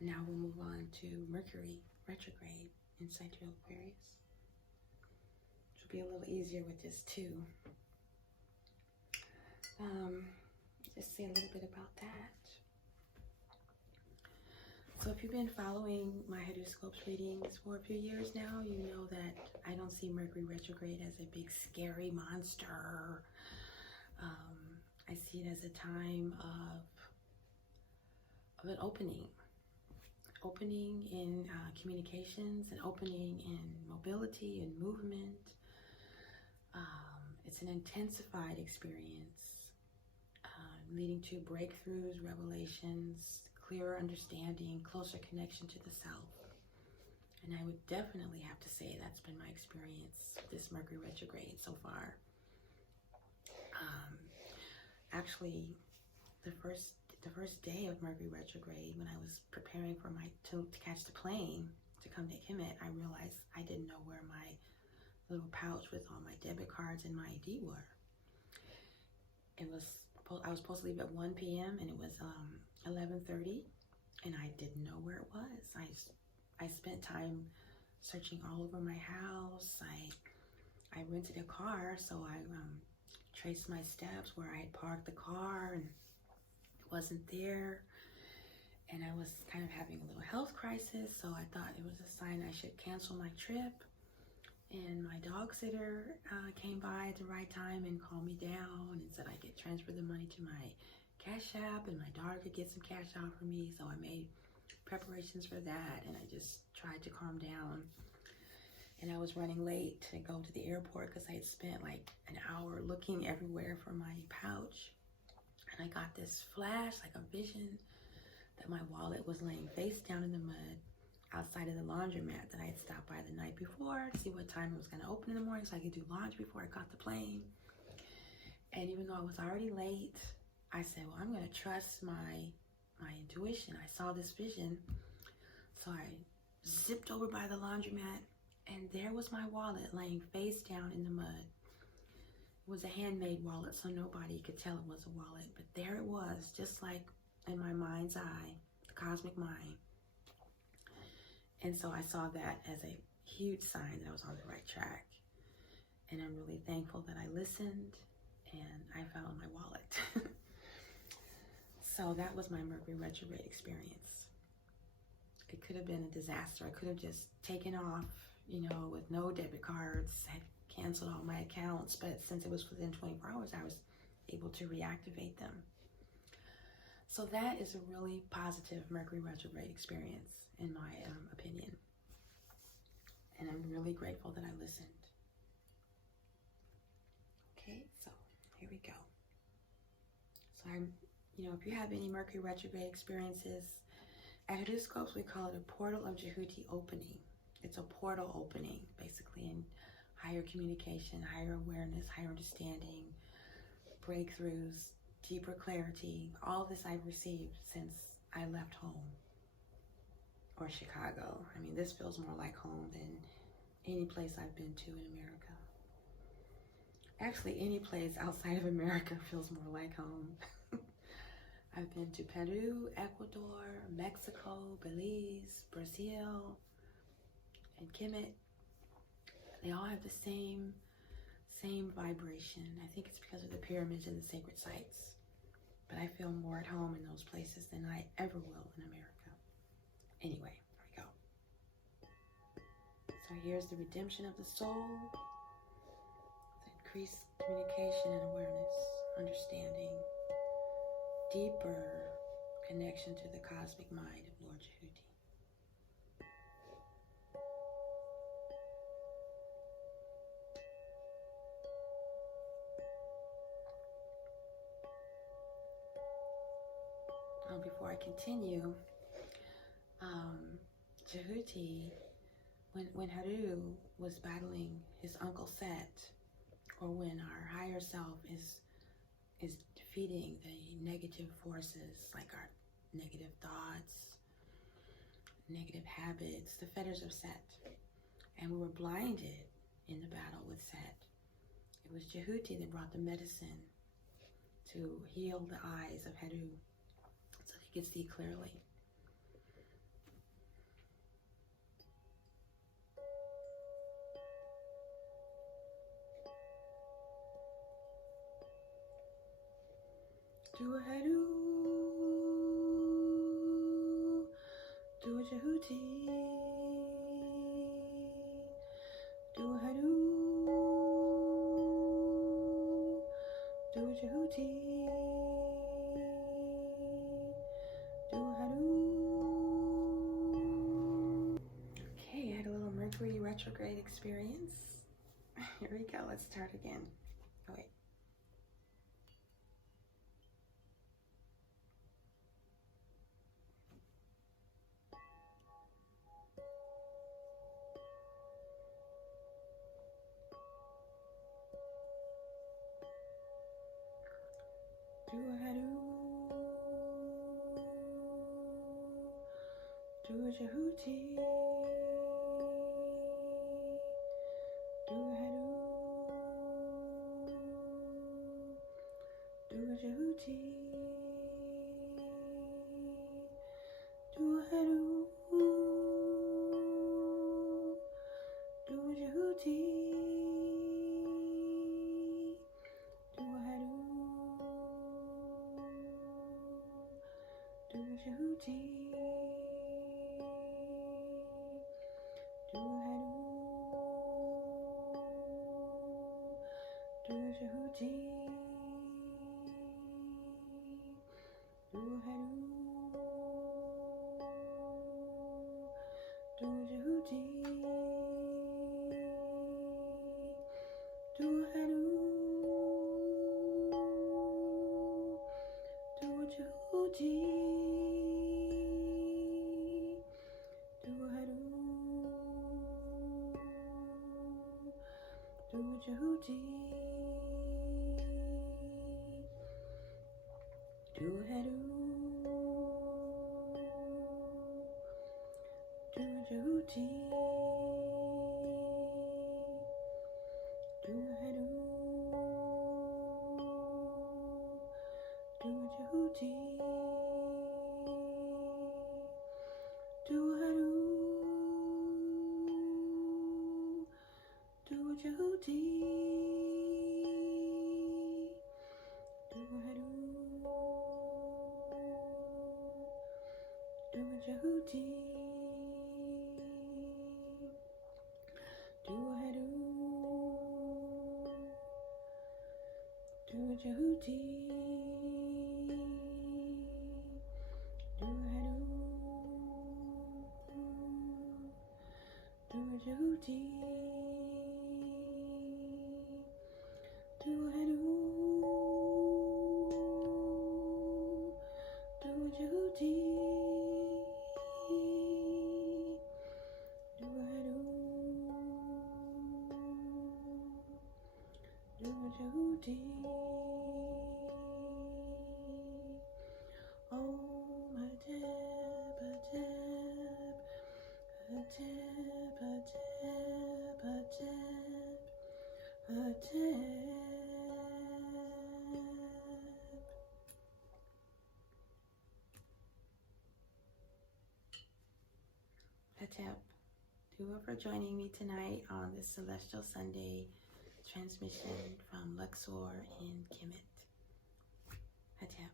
Now we'll move on to Mercury Retrograde in Sidereal Aquarius. Which will be a little easier with this too. Just say a little bit about that. So if you've been following my HeruScopes readings for a few years now, you know that I don't see Mercury retrograde as a big scary monster. I see it as a time of an opening in communications, an opening in mobility and movement. It's an intensified experience, leading to breakthroughs, revelations, clearer understanding, closer connection to the self. And I would definitely have to say that's been my experience with this Mercury retrograde so far. Actually, the first day of Mercury retrograde, when I was preparing for to catch the plane to come to Kemet, I realized I didn't know where my little pouch with all my debit cards and my ID were. I was supposed to leave at 1 p.m. and it was 11:30, and I didn't know where it was. I spent time searching all over my house. I rented a car, so I traced my steps where I had parked the car, and it wasn't there. And I was kind of having a little health crisis, so I thought it was a sign I should cancel my trip. And my dog sitter came by at the right time and calmed me down and said I could transfer the money to my Cash App and my daughter could get some cash out for me. So I made preparations for that, and I just tried to calm down. And I was running late to go to the airport because I had spent like an hour looking everywhere for my pouch. And I got this flash, like a vision, that my wallet was laying face down in the mud outside of the laundromat that I had stopped by the night before to see what time it was going to open in the morning so I could do laundry before I caught the plane. And even though I was already late, I said, well, I'm going to trust my intuition. I saw this vision. So I zipped over by the laundromat, and there was my wallet laying face down in the mud. It was a handmade wallet, so nobody could tell it was a wallet. But there it was, just like in my mind's eye, the cosmic mind. And so I saw that as a huge sign that I was on the right track. And I'm really thankful that I listened and I found my wallet. So that was my Mercury retrograde experience. It could have been a disaster. I could have just taken off, with no debit cards, had canceled all my accounts, but since it was within 24 hours, I was able to reactivate them. So that is a really positive Mercury retrograde experience, in my opinion. And I'm really grateful that I listened. Okay, so here we go. So if you have any Mercury retrograde experiences, at HeruScopes we call it a portal of Jehuti opening. It's a portal opening, basically, in higher communication, higher awareness, higher understanding, breakthroughs, deeper clarity. All this I've received since I left home, or Chicago. I mean, this feels more like home than any place I've been to in America. Actually, any place outside of America feels more like home. I've been to Peru, Ecuador, Mexico, Belize, Brazil, and Kemet. They all have the same vibration. I think it's because of the pyramids and the sacred sites. But I feel more at home in those places than I ever will in America. Anyway, here we go. So here's the redemption of the soul. Increased communication and awareness, understanding, deeper connection to the cosmic mind of Lord Jehuti. Before I continue, Jehuti, when Heru was battling his uncle Set, or when our higher self is defeating the negative forces, like our negative thoughts, negative habits, the fetters of Set, and we were blinded in the battle with Set, it was Jehuti that brought the medicine to heal the eyes of Heru so he could see clearly. Do a Heru, do a Jehuti, do a Heru, do a Jehuti, do a Heru. Okay, I had a little Mercury Retrograde experience. Here we go, let's start again. Oh wait. Do a Heru, do a Jehuti, do a Heru, do a Jehuti, do a Heru, do a Jehuti, do a Heru, do a Jehuti, do a Heru, do a Jehuti, do a Heru, do a Jehuti, do a Heru, do a Jehuti, do a Heru, do a Jehuti, do a Heru, do a Jehuti, do a Heru, do a Jehuti, do a Heru, do a Jehuti, do a Heru, do a Jehuti, do a Heru, do a Jehuti, do a Heru, do a Jehuti, do a Heru, do a Jehuti, do a Heru, do a Jehuti. Om Hotep, Hotep, Hotep, Hotep, Hotep. Hotep, thank you for joining me tonight on this Celestial Sunday transmission from Luxor in Kemet. Hotep.